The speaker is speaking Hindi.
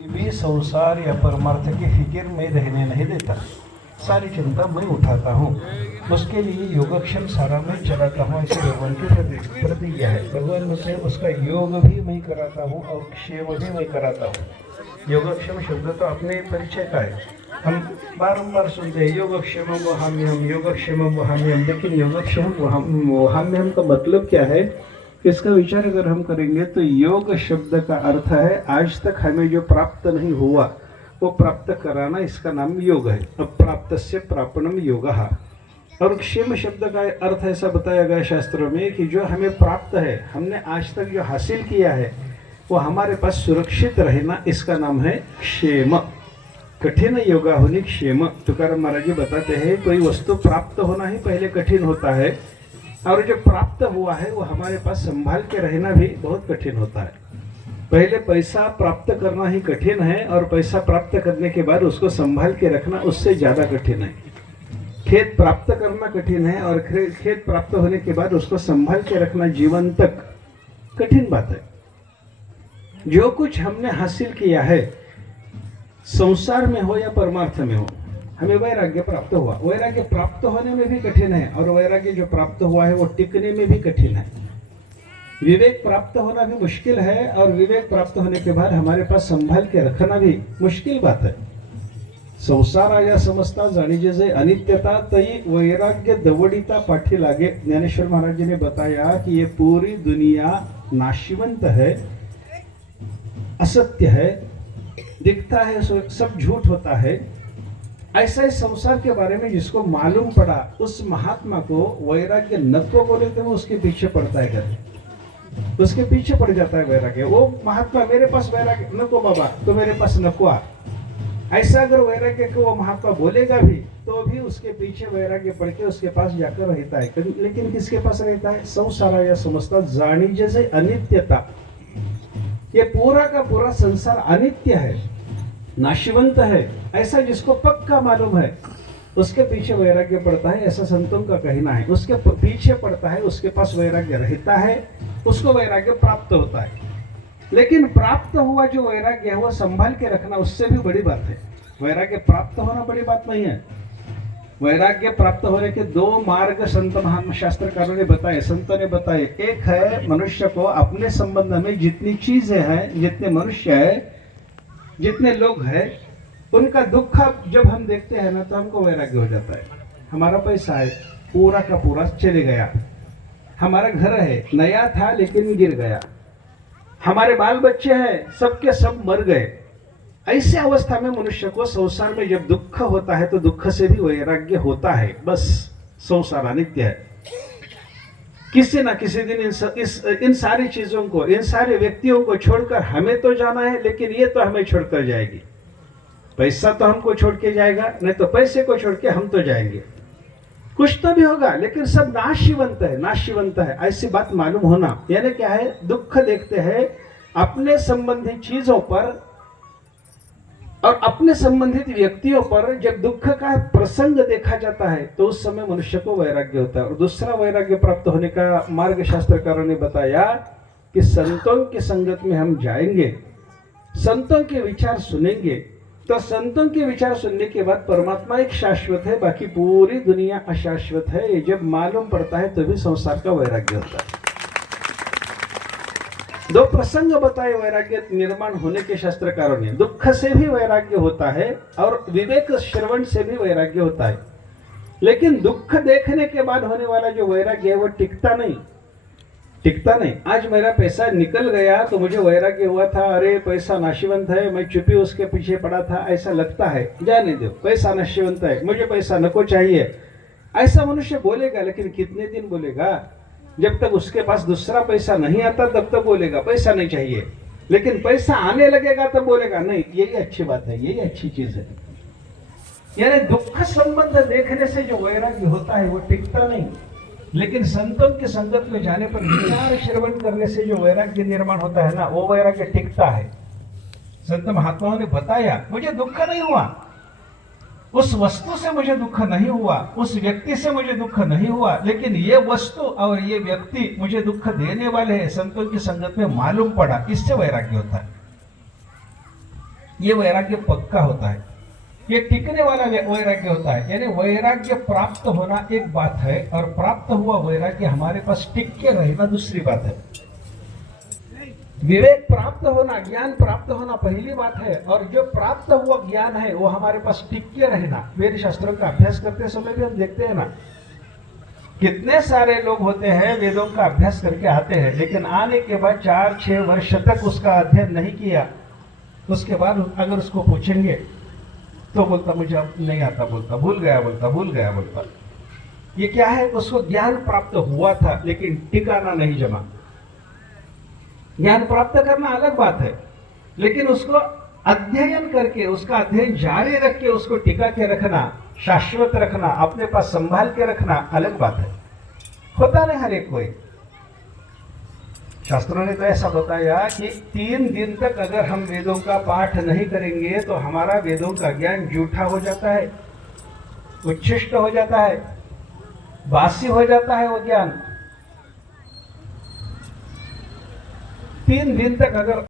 भी संसार या परमार्थ की फिक्र में रहने नहीं देता। सारी चिंता मैं उठाता हूँ, उसके लिए योगक्षेम सारा मैं चलाता हूँ, ऐसे भगवान की प्रतिज्ञा है। भगवान मुझसे उसका योग भी मैं कराता हूँ और क्षेम भी मैं कराता हूँ। योगक्षेम शब्द तो अपने परिचय का है, हम बारंबार सुनते हैं योगक्षेम वहाम्यम, योगक्षेम वहाम्यम। लेकिन योगक्षेम वहाम्यम का मतलब क्या है, इसका विचार अगर हम करेंगे तो योग शब्द का अर्थ है आज तक हमें जो प्राप्त नहीं हुआ वो प्राप्त कराना, इसका नाम योग है। अप्राप्त से प्रापणम योग। और क्षेम शब्द का अर्थ ऐसा बताया गया शास्त्रों में कि जो हमें प्राप्त है, हमने आज तक जो हासिल किया है वो हमारे पास सुरक्षित रहना, इसका नाम है क्षेम। कठिन योगा होनी क्षेम। तुकाराम महाराज जी बताते हैं कोई वस्तु प्राप्त होना ही पहले कठिन होता है, और जो प्राप्त हुआ है वो हमारे पास संभाल के रहना भी बहुत कठिन होता है। पहले पैसा प्राप्त करना ही कठिन है, और पैसा प्राप्त करने के बाद उसको संभाल के रखना उससे ज़्यादा कठिन है। खेत प्राप्त करना कठिन है, और खेत प्राप्त होने के बाद उसको संभाल के रखना जीवन तक कठिन बात है। जो कुछ हमने हासिल किया है, संसार में हो या परमार्थ में हो, हमें वैराग्य प्राप्त हुआ। वैराग्य प्राप्त होने में भी कठिन है, और वैराग्य जो प्राप्त हुआ है वो टिकने में भी कठिन है। विवेक प्राप्त होना भी मुश्किल है, और विवेक प्राप्त होने के बाद हमारे पास संभाल के रखना भी मुश्किल बात है। संसार आया समजता जाणीजे जे अनित्यता तई वैराग्य दवड़ीता पाठी लागे। ज्ञानेश्वर महाराज जी ने बताया कि ये पूरी दुनिया नाशिवंत है, असत्य है, दिखता है सब झूठ होता है। ऐसा इस संसार के बारे में जिसको मालूम पड़ा, उस महात्मा को वैराग्य नको बोले तो वो उसके पीछे पड़ता है, घर उसके पीछे पड़ जाता है वैराग्य। वो महात्मा मेरे पास वैराग्य नको बाबा, तो मेरे पास नको आ, ऐसा अगर वैराग्य को वो महात्मा बोलेगा भी तो भी उसके पीछे वैराग्य पड़ के उसके पास जाकर रहता है। लेकिन किसके पास रहता है? संसार या समझता जानी जैसे अनित्यता। ये पूरा का पूरा संसार अनित्य है, नाशिवंत है, ऐसा जिसको पक्का मालूम है उसके पीछे वैराग्य पड़ता है, ऐसा संतों का कहना है। उसके पीछे पड़ता है, उसके पास वैराग्य रहता है, उसको वैराग्य प्राप्त होता है। लेकिन प्राप्त हुआ जो वैराग्य है वो संभाल के रखना उससे भी बड़ी बात है। वैराग्य प्राप्त होना बड़ी बात नहीं है। वैराग्य प्राप्त होने के दो मार्ग संत महान शास्त्रकारों ने बताए, संतों ने बताए। एक है मनुष्य को अपने संबंध में जितनी चीजें हैं, जितने मनुष्य है, जितने लोग हैं, उनका दुख जब हम देखते हैं ना तो हमको वैराग्य हो जाता है। हमारा पैसा है पूरा का पूरा चले गया, हमारा घर है नया था लेकिन गिर गया, हमारे बाल बच्चे हैं सबके सब मर गए। ऐसे अवस्था में मनुष्य को संसार में जब दुख होता है तो दुख से भी वैराग्य होता है। बस संसार अनित्य है, किसी ना किसी दिन इन सारी चीजों को, इन सारे व्यक्तियों को छोड़कर हमें तो जाना है, लेकिन ये तो हमें छोड़कर जाएगी। पैसा तो हमको छोड़ के जाएगा, नहीं तो पैसे को छोड़ के हम तो जाएंगे। कुछ तो भी होगा, लेकिन सब नाशिवंत है, नाशिवंत है, ऐसी बात मालूम होना। यानी क्या है? दुख देखते हैं अपने संबंधित चीजों पर और अपने संबंधित व्यक्तियों पर। जब दुख का प्रसंग देखा जाता है तो उस समय मनुष्य को वैराग्य होता है। और दूसरा वैराग्य प्राप्त होने का मार्ग शास्त्रकारों ने बताया कि संतों की संगत में हम जाएंगे, संतों के विचार सुनेंगे, तो संतों के विचार सुनने के बाद परमात्मा एक शाश्वत है, बाकी पूरी दुनिया अशाश्वत है, ये जब मालूम पड़ता है तभी संसार का वैराग्य होता है। दो प्रसंग बताए वैराग्य निर्माण होने के शास्त्रकारों ने। दुख से भी वैराग्य होता है और विवेक श्रवण से भी वैराग्य होता है। लेकिन दुख देखने के बाद होने वाला जो वैराग्य है वो टिकता नहीं, टिकता नहीं। आज मेरा पैसा निकल गया तो मुझे वैराग्य हुआ था, अरे पैसा नाशिवंत है, मैं चुपी उसके पीछे पड़ा था, ऐसा लगता है। जाने दो, पैसा नाशिवंत है, मुझे पैसा नको चाहिए, ऐसा मनुष्य बोलेगा। लेकिन कितने दिन बोलेगा? जब तक उसके पास दूसरा पैसा नहीं आता तब तक बोलेगा पैसा नहीं चाहिए। लेकिन पैसा आने लगेगा तब बोलेगा नहीं, यही अच्छी बात है, यही अच्छी चीज है। यानी दुख संबंध देखने से जो वैराग्य होता है वो टिकता नहीं। लेकिन संतों की संगत में जाने पर, विचार श्रवण करने से जो वैराग्य निर्माण होता है ना, वो वैराग्य टिकता है। संत महात्माओं ने बताया मुझे दुख नहीं हुआ, उस वस्तु से मुझे दुख नहीं हुआ, उस व्यक्ति से मुझे दुख नहीं हुआ, लेकिन ये वस्तु और ये व्यक्ति मुझे दुख देने वाले हैं, संतों की संगत में मालूम पड़ा, इससे वैराग्य होता है। ये वैराग्य पक्का होता है, ये टिकने वाला वैराग्य होता है। यानी वैराग्य प्राप्त होना एक बात है और प्राप्त हुआ वैराग्य हमारे पास टिक के रहना दूसरी बात है। विवेक प्राप्त होना, ज्ञान प्राप्त होना पहली बात है, और जो प्राप्त हुआ ज्ञान है वो हमारे पास टिक के रहना। वेद शास्त्रों का अभ्यास करते समय भी हम देखते हैं ना, कितने सारे लोग होते हैं वेदों का अभ्यास करके आते हैं, लेकिन आने के बाद 4-6 वर्ष तक उसका अध्ययन नहीं किया। उसके बाद अगर उसको पूछेंगे तो बोलता मुझे अब नहीं आता, बोलता भूल गया, बोलता। ये क्या है? उसको ज्ञान प्राप्त हुआ था लेकिन टिकाना नहीं जमा। ज्ञान प्राप्त करना अलग बात है, लेकिन उसको अध्ययन करके, उसका अध्ययन जारी रख के उसको टिका के रखना, शाश्वत रखना, अपने पास संभाल के रखना अलग बात है। होता नहीं हर एक कोई। शास्त्रों ने तो ऐसा बताया कि 3 दिन तक अगर हम वेदों का पाठ नहीं करेंगे तो हमारा वेदों का ज्ञान जूठा हो जाता है, उच्छिष्ट हो जाता है, बासी हो जाता है वो ज्ञान। 3 दिन तक अगर